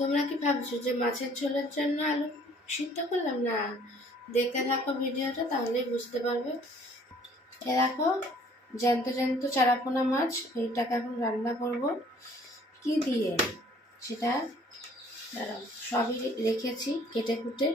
তোমরা কি ভাবছো যে মাছের ঝোলের জন্য আলু সিদ্ধ করলাম? না, দেখতে থাকো ভিডিওটা, তাহলেই বুঝতে পারবে। এ দেখো, জ্যান্ত জ্যান্ত চারাপোনা মাছ, এইটাকে এখন রান্না করব। কি দিয়ে সেটা দাঁড়াও, সবই রেখেছি কেটে কুটে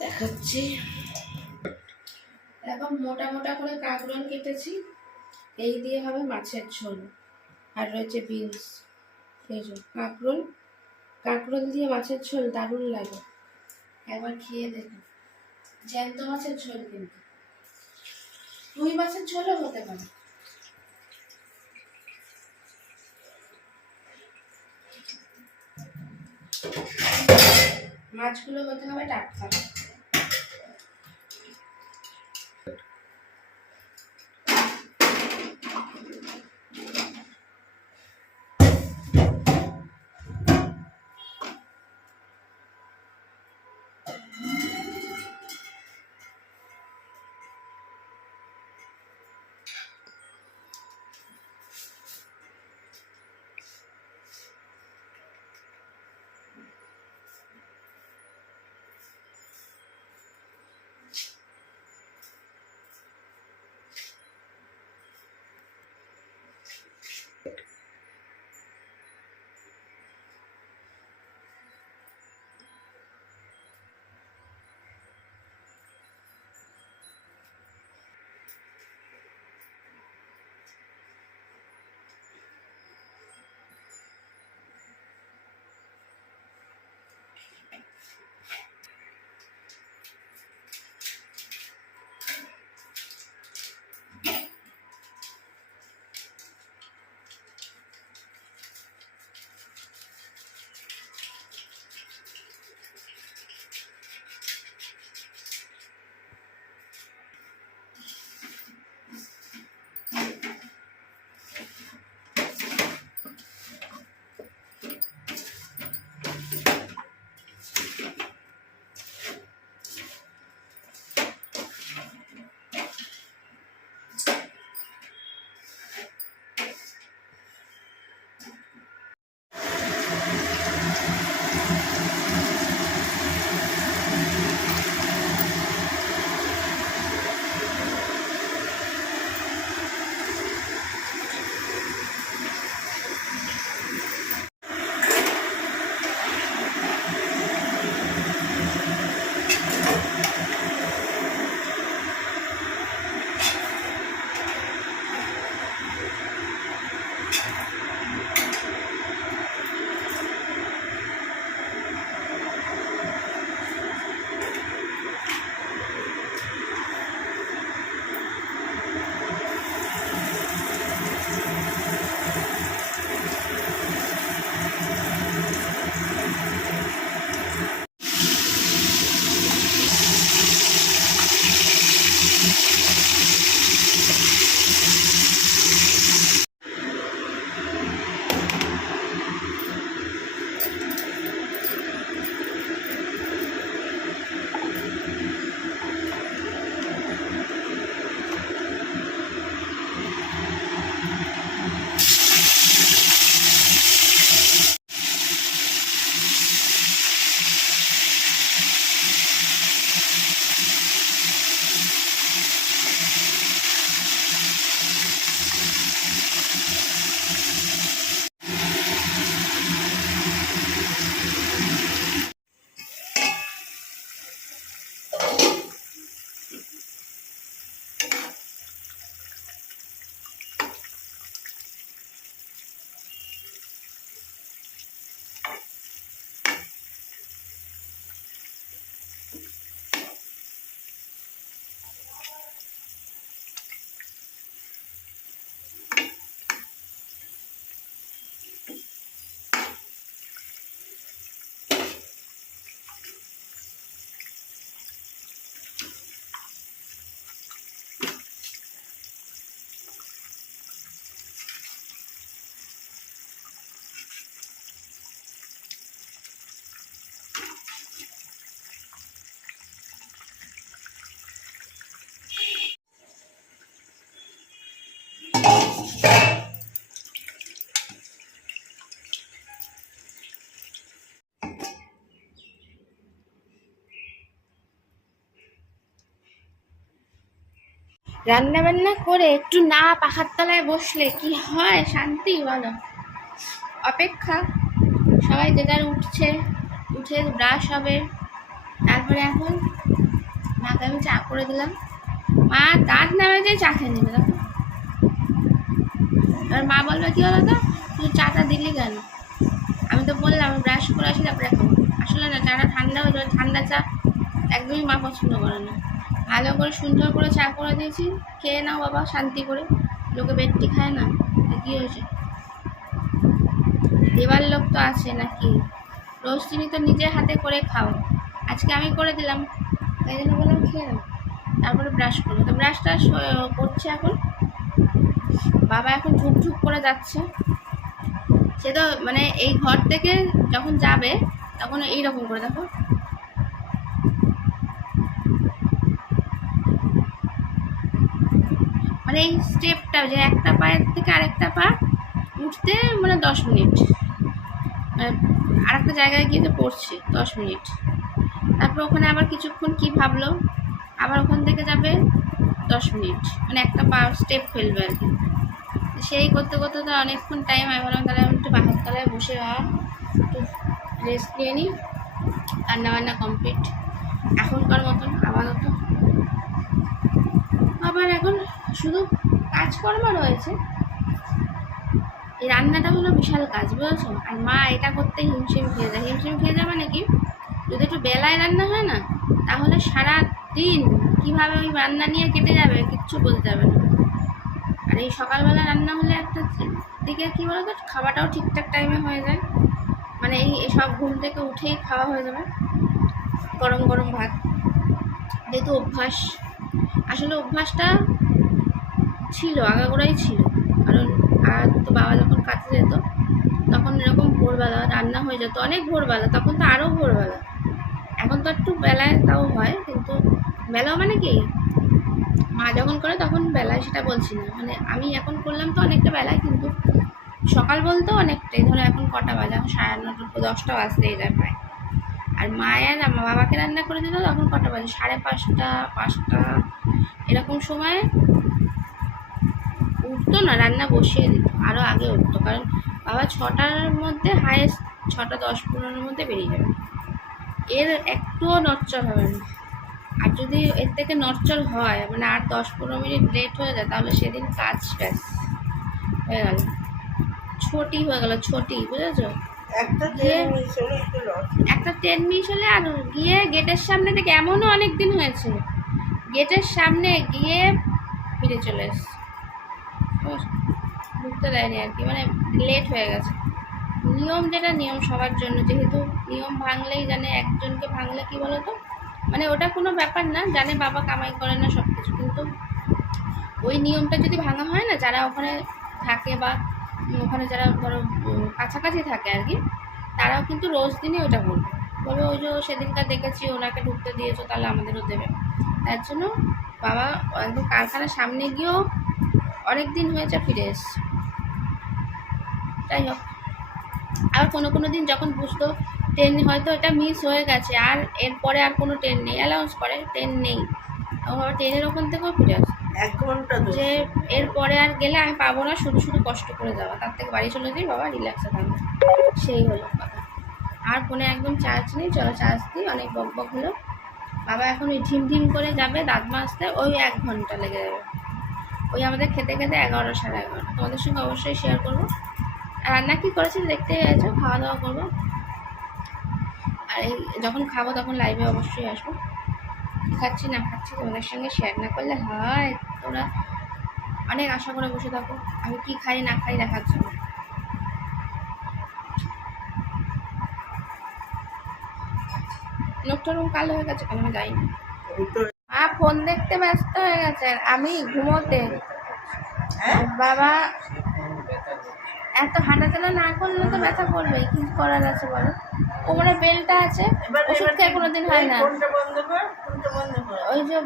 দেখাচ্ছি। এখন মোটা মোটা করে কাঁকরোল কেটেছি, এই দিয়ে হবে মাছের ঝোল। আর রয়েছে বিনস, এই যে কাঁকরোল। কাঁকরোল দিয়ে মাছের ঝোল দারুণ লাগে, একবার খেয়ে দেখো। জ্যান্ত মাছের ঝোল, কিন্তু রুই মাছের ঝোলও হতে পারে। মাছগুলো হতে হবে টাটকা। রান্না বান্না করে একটু না পাখার তলায় বসলে কি হয় শান্তি বলো। অপেক্ষা, সবাই যে যার উঠছে, উঠে ব্রাশ হবে, তারপরে এখন মাকে আমি চা করে দিলাম। মা দাঁত নামে যে চা খেয়ে নেবে দেখো। এবার মা বলবে কি হলো তো, তুই চাটা দিলি কেন? আমি তো বললাম আমি ব্রাশ করে আসি তারপরে খাবো। আসলে না, চাটা ঠান্ডা হয়ে যাবে, ঠান্ডা চা একদমই মা পছন্দ করে না। ভালো করে সুন্দর করে চা করে দিয়েছি, খেয়ে নাও বাবা শান্তি করে। লোকে বেডটি খায় না, কী হয়েছে? দেবার লোক তো আছে নাকি? রোজ চিনি তো নিজের হাতে করে খাও, আজকে আমি করে দিলাম, তাই জন্য বললাম খেয়ে নাও। তারপরে ব্রাশ করবো, তো ব্রাশটা করছে এখন। বাবা এখন ঝুপঝুপ করে যাচ্ছে। সে তো মানে এই ঘর থেকে যখন যাবে তখন এইরকম করে দেখো, মানে এই স্টেপটা যে একটা পায়ের থেকে আরেকটা পা উঠতে মানে 10 মিনিট, মানে আরেকটা জায়গায় গিয়ে তো পড়ছে 10 মিনিট। তারপর ওখানে আবার কিছুক্ষণ কি ভাবলো, আবার ওখান থেকে যাবে 10 মিনিট, মানে একটা পা স্টেপ ফেলবে আর কি। সেই করতে করতে তো অনেকক্ষণ টাইম হয়। বললাম তাহলে আমি একটু পাখার তলায় বসে একটু রেস্ট নিয়ে নিই। রান্নাবান্না কমপ্লিট এখনকার মতন আপাতত। আবার এখন শুধু কাজকর্ম রয়েছে। এই রান্নাটা হলো বিশাল কাজ বুঝেছো। আর মা এটা করতে হিমশিম খেয়ে যায়। হিমশিম খেয়ে যায় মানে কি, যদি একটু বেলায় রান্না হয় না, তাহলে সারা দিন কীভাবে ওই রান্না নিয়ে কেটে যাবে কিচ্ছু বলতে যাবে না। আর এই সকালবেলা রান্না হলে একটা দিকে কী বলো তো, খাওয়াটাও ঠিকঠাক টাইমে হয়ে যায়। মানে এই সব ঘুম থেকে উঠেই খাওয়া হয়ে যাবে গরম গরম ভাত, যেহেতু অভ্যাস। আসলে অভ্যাসটা ছিল, আগাগোড়াই ছিল। কারণ আর তো বাবা যখন কাজে যেত তখন এরকম ভোরবেলা রান্না হয়ে যেত, অনেক ভোরবেলা, তখন তো আরও ভোরবেলা। এখন তো একটু বেলায় তাও হয়, কিন্তু বেলাও মানে কি মা যখন করে তখন বেলায়, সেটা বলছি না। মানে আমি এখন করলাম তো অনেকটা বেলায়, কিন্তু সকাল বলতেও অনেকটাই। ধরো এখন কটা বাজে, এখন 9:30 10টা বাজতেই যায় প্রায়। আর মায়ের আমার বাবাকে রান্না করে দিত তখন কটা বাজে, 5:30 5টা এরকম সময় উঠতো না, রান্না বসিয়ে দিত। আরও আগে উঠতো, কারণ বাবা 6টার মধ্যে হায়েস্ট 6টা 10-15-এর মধ্যে বেরিয়ে যাবে। এর একটুও নড়চড় হবে না। আর যদি এর থেকে নড়চড় হয়, মানে আর 10-15 মিনিট লেট হয়ে যায়, তাহলে সেদিন কাজ ব্যাস হয়ে গেল, ছোটি হয়ে গেল, ছোটি বুঝেছো। একটা ট্রেন মিস হলে আর গিয়ে গেটের সামনে থেকে, এমনও অনেক দিন হয়েছে গেটের সামনে গিয়ে ফিরে চলে এসছে, ঢুকতে দেয়নি আর কি, মানে লেট হয়ে গেছে। নিয়ম যেটা নিয়ম সবার জন্য, যেহেতু নিয়ম ভাঙলেই জানে, একজনকে ভাঙলে কি বলো তো, মানে ওটা কোনো ব্যাপার না, জানে বাবা কামাই করে না সব কিছু, কিন্তু ওই নিয়মটা যদি ভাঙা হয় না, যারা ওখানে থাকে বা ওখানে যারা ধরো কাছাকাছি থাকে আর কি, তারাও কিন্তু রোজ দিনই ওটা বলবে, ওই যে সেদিনকার দেখেছি ওনাকে ঢুকতে দিয়েছো, তাহলে আমাদেরও দেবে। তার জন্য বাবা একদম কারখানার সামনে গিয়েও অনেক দিন হয়েছে ফিরে এসছে। যাই হোক, আর কোনো দিন যখন বুঝতো ট্রেন হয়তো এটা মিস হয়ে গেছে, আর এরপরে আর কোনো ট্রেন নেই, অ্যালাউন্স করে ট্রেন নেই, তখন ট্রেনের ওখান থেকেও ফিরে আসে 1 ঘন্টা, যে এরপরে আর গেলে আমি পাবো না, শুধু শুধু কষ্ট করে যাওয়া, তার থেকে বাড়ি চলে যাই বাবা, রিল্যাক্সে থাকবে। সেই হলো কথা। আর ফোনে একদম চার্জ নেই, চলো চার্জ দিই, অনেক বক হলো। বাবা এখন ওই ঝিমঝিম করে যাবে দাঁত মাজতে, ওই 1 ঘন্টা লেগে যাবে। ওই আমাদের খেতে খেতে 11 সাড়ে 11, তোমাদের সঙ্গে অবশ্যই শেয়ার করবো। আর রান্না কী করেছি দেখতে গেছো, খাওয়া দাওয়া করবো। আর এই যখন খাবো তখন লাইভে অবশ্যই আসবো। খাচ্ছি না খাচ্ছি তোমাদের সঙ্গে শেয়ার না করলে হয়? তোমরা অনেক আশা করে বসে থাকো আমি কি খাই না খাই দেখার জন্য। লোকটার রুম কালো হয়ে গেছে কেন আমি যাই না। ফোন দেখতে ব্যস্ত হয়ে গেছে, আমি ঘুমোতে। বাবা এত হাঁটাচলা না করলে তো ব্যথা করবে, কি করার আছে বলো। কোমরের বেলটা আছে, ওষুধ খেয়ে কোনোদিন হয় না। ওই যে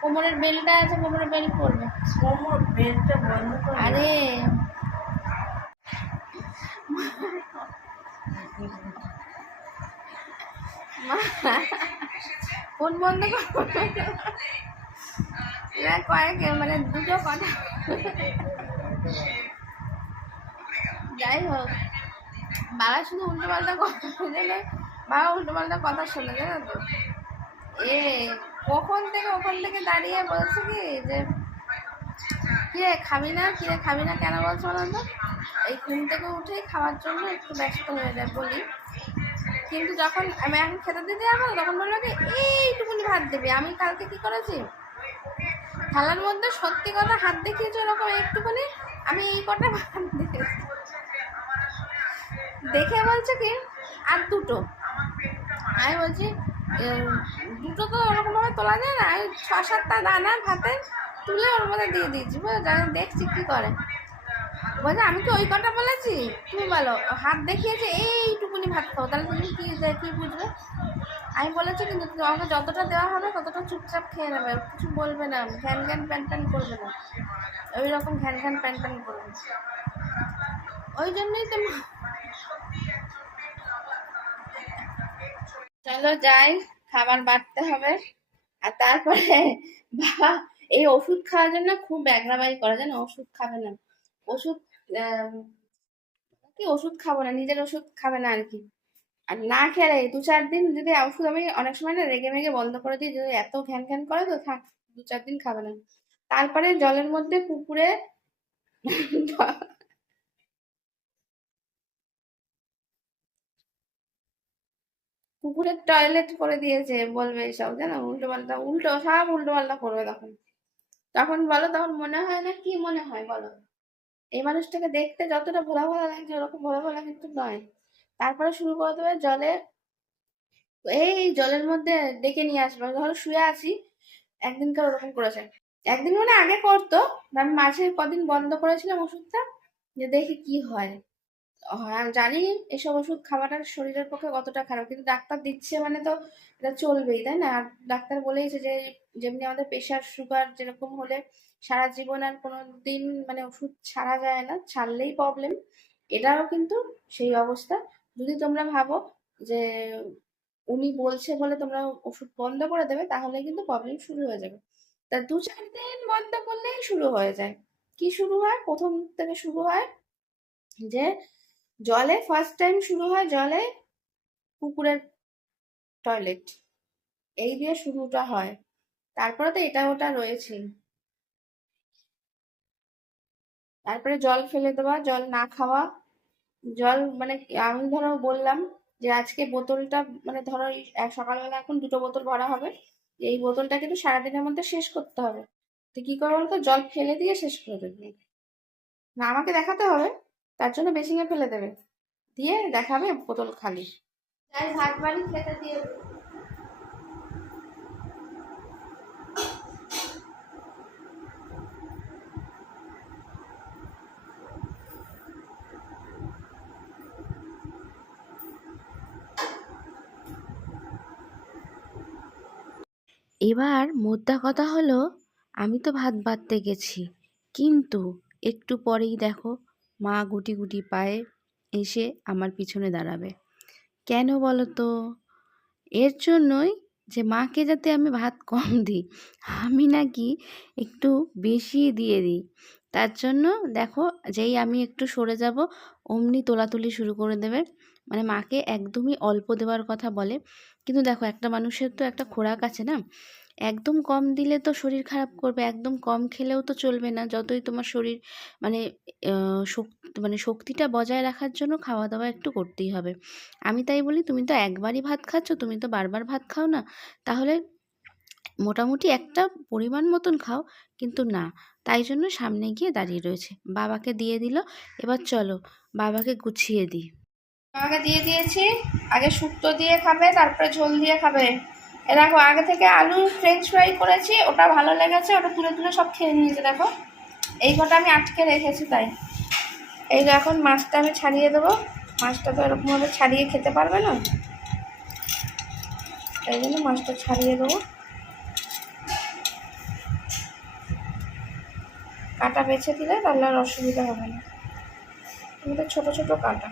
কোমরের বেলটা আছে, কোমরের বেল পড়বে। আরে ফোন বন্ধ কর, কয়েক মানে দুটো কথা, যাই হোক বাবা শুধু উল্টো পাল্টা কথা শোনে, বাবা উল্টো পাল্টা কথা শোনে, জানো তো। এ কখন থেকে ওখান থেকে দাঁড়িয়ে বলছে কি যে কিরে খাবি না, কিরে খাবি না, কেন বলছো বলো তো? এই ঘুম থেকে উঠেই খাওয়ার জন্য একটু ব্যস্ত হয়ে যায় বলি, কিন্তু যখন আমি এখন খেতে দিতে যাবো তখন বললো কি এইটুকুনি ভাত দেবে। আমি কালকে কি করেছি, থালার মধ্যে সত্যি কথা হাত দেখিয়েছি ওরকম একটুখানি, আমি এই কটা ভাত দেখেছি, দেখে বলছে কি আর দুটো। আমি বলছি দুটো তো ওরকমভাবে তোলা যায় না, আমি 6-7টা দানা ভাতে তুলে ওর মধ্যে দিয়ে দিয়েছি, বুঝলো, দেখছি কি করে। বলছে আমি কি ওই কটা বলেছি, তুমি বলো হাত দেখিয়েছে এইটুকুনি ভাত খাও, তাহলে তুমি কি বুঝবে। আমি বলেছি কিন্তু আমাকে যতটা দেওয়া হবে ততটা চুপচাপ খেয়ে নেবে, কিছু বলবে না, ঘ্যান ঘ্যান প্যান প্যান করবে না, ওই রকম ঘ্যান ঘ্যান প্যান প্যান করবে। ওই জন্যই তো চলো যাই, খাবার বাড়তে হবে। আর তারপরে বাবা এই ওষুধ খাওয়ার জন্য খুব ব্যাগরাবাই করে, জানো, ওষুধ খাবে না, ওষুধ কি ওষুধ খাবো না, নিজের ওষুধ খাবে না আর কি। আর না খেলে 2-4 দিন যদি ওষুধ, আমি অনেক সময় না রেগে মেগে বন্ধ করে দিই, যদি এত ঘ্যান ঘ্যান করে তো থাক 2-4 দিন খাবে না। তারপরে জলের মধ্যে পুকুরে পুকুরের টয়লেট করে দিয়েছে, বলবে এসব, জানো, উল্টো পাল্টা, উল্টো সব উল্টো পাল্টা করবে তখন। তখন বলো, তখন মনে হয় না, কি মনে হয় বলো, এই মানুষটাকে দেখতে যতটা ভোলা ভোলা লাগছে ওরকম ভোলা ভোলা কিন্তু নয়। তারপরে শুরু করে দেবে জলে, এই জলের মধ্যে ডেকে নিয়ে আসবে, ধরো শুয়ে আছি, একদিনকার ওরকম করেছে। একদিন মানে আগে করতো, আমি মাঝে কদিন বন্ধ করেছিলাম ওষুধটা, যে দেখি কি হয়। আমি জানি এসব ওষুধ খাওয়াটা শরীরের পক্ষে কতটা খারাপ, কিন্তু ডাক্তার দিচ্ছে মানে তো এটা চলবেই, তাই না। আর ডাক্তার বলেইছে যে যেমনি আমাদের প্রেশার সুগার যেরকম হলে সারা জীবন আর কোনো দিন মানে ওষুধ ছাড়া যায় না, ছাড়লেই প্রবলেম, এটাও কিন্তু সেই অবস্থা। যদি তোমরা ভাবো যে উনি বলছে বলে তোমরা ওষুধ বন্ধ করে দেবে, তাহলে কিন্তু প্রবলেম শুরু হয়ে যাবে। তা 2-4 দিন বন্ধ করলেই শুরু হয়ে যায়। কি শুরু হয়, প্রথম থেকে শুরু হয় যে জলে, ফার্স্ট টাইম শুরু হয় জলে, পুকুরের টয়লেট, এই দিয়ে শুরুটা হয়। তারপরে তো এটা ওটা রয়েছে, তারপরে জল ফেলে দেওয়া, জল না খাওয়া, জল মানে আমি ধরো বললাম যে আজকে বোতলটা মানে ধরো সকালবেলা এখন 2টো বোতল ভরা হবে, এই বোতলটা কিন্তু সারাদিনের মধ্যে শেষ করতে হবে। তো কি করবো বলতো, জল ফেলে দিয়ে শেষ করে দেবে না, আমাকে দেখাতে হবে, তার জন্য বেসিনে ফেলে দেবে, দিয়ে দেখাবে বোতল খালি। তাই ভাত বাড়ি খেতে দিয়ে এবার মোদ্দা কথা হলো, আমি তো ভাত বাড়তে গেছি, কিন্তু একটু পরেই দেখো মা গুটি গুটি পায়ে এসে আমার পিছনে দাঁড়াবে। কেন বলো তো? এর জন্যই যে মাকে যাতে আমি ভাত কম দিই, আমি নাকি একটু বেশি দিয়ে দিই। তার জন্য দেখো, যেই আমি একটু সরে যাব অমনি তোলাতুলি শুরু করে দেবে, মানে মাকে একদমই অল্প দেওয়ার কথা বলে। কিন্তু দেখো, একটা মানুষের তো একটা খোরাক আছে না, একদম কম দিলে তো শরীর খারাপ করবে, একদম কম খেলেও তো চলবে না। যতই তোমার শরীর মানে মানে শক্তিটা বজায় রাখার জন্য খাওয়া দাওয়া একটু করতেই হবে। আমি তাই বলি, তুমি তো একবারই ভাত খাচ্ছ, তুমি তো বারবার ভাত খাও না, তাহলে মোটামুটি একটা পরিমাণ মতন খাও। কিন্তু না, তাই জন্য সামনে গিয়ে দাঁড়িয়ে রয়েছে, বাবাকে দিয়ে দিল। এবার চলো বাবাকে গুছিয়ে দিই। আমাকে দিয়ে দিয়েছি, আগে শুক্তো দিয়ে খাবে, তারপরে ঝোল দিয়ে খাবে। এ দেখো আগে থেকে আলু ফ্রেঞ্চ ফ্রাই করেছি, ওটা ভালো লেগেছে, ওটা তুলে তুলে সব খেয়ে নিয়েছে। দেখো এই কটা আমি আটকে রেখেছি, তাই এই যে এখন মাছটা আমি ছাড়িয়ে দেবো, মাছটা তো এরকমভাবে ছাড়িয়ে খেতে পারবে না, তাই জন্য মাছটা ছাড়িয়ে দেবো। কাটা বেছে দিলে তাহলে আর অসুবিধা হবে না, এগুলো ছোট ছোট কাটা,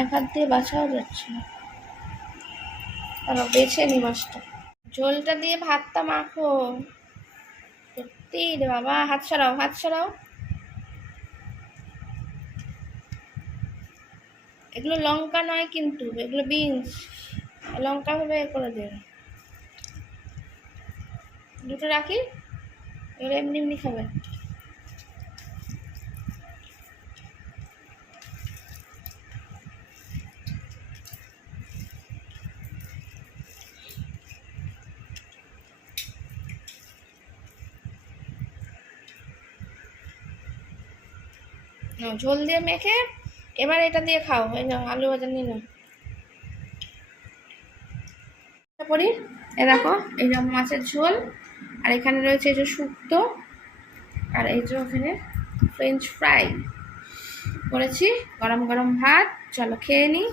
এক হাত দিয়ে বাছাও যাচ্ছে না, তারপর বেছে নি মাছটা। ঝোলটা দিয়ে ভাতটা মাখো। সত্যি রে বাবা, হাত সরাও, হাত সরাও। এগুলো লঙ্কা নয় কিন্তু, এগুলো বিনস। লঙ্কা ভাবে এ করে দিন। দুটো রাখি, এগুলো এমনি এমনি খাবে। ঝোল দিয়ে মেখে এবার এটা দিয়ে খাও। এই নাও আলু ভাজা নিয়ে নাও। করি এ দেখো, এই যে মাছের ঝোল, আর এখানে রয়েছে এই যে শুক্তো, আর এই যে ওখানে ফ্রেঞ্চ ফ্রাই করেছি। গরম গরম ভাত, চলো খেয়ে নিই।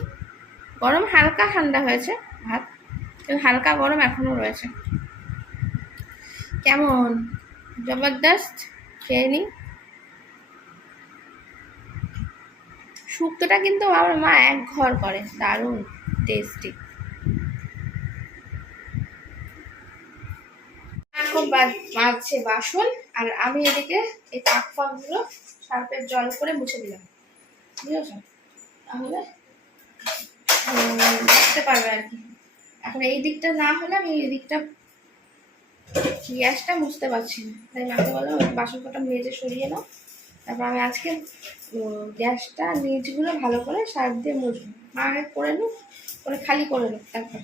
গরম হালকা ঠান্ডা হয়েছে ভাত, কিন্তু হালকা গরম এখনো রয়েছে। কেমন জবরদস্ত, খেয়ে নিই। শুক্তোটা কিন্তু আমার মা এক ঘর করে, দারুণ টেস্টি। এখন বাজছে বাসন, আর আমি এদিকে এই পাক ফাঁকগুলো সার্ফের জল করে মুছে দিলাম, বুঝেছ? তাহলে বুঝতে পারবে আর কি। এখন এই দিকটা না হলে আমি এই দিকটা গ্যাসটা মুছতে পারছি না, তাই মাকে বললাম বাসন কটা মেজে সরিয়ে নাও, তারপর আমি আজকে গ্যাসটা নিচগুলো ভালো করে সার্ফ দিয়ে মুছবো। মা আগে করে নুক, করে খালি করে নুক, তারপর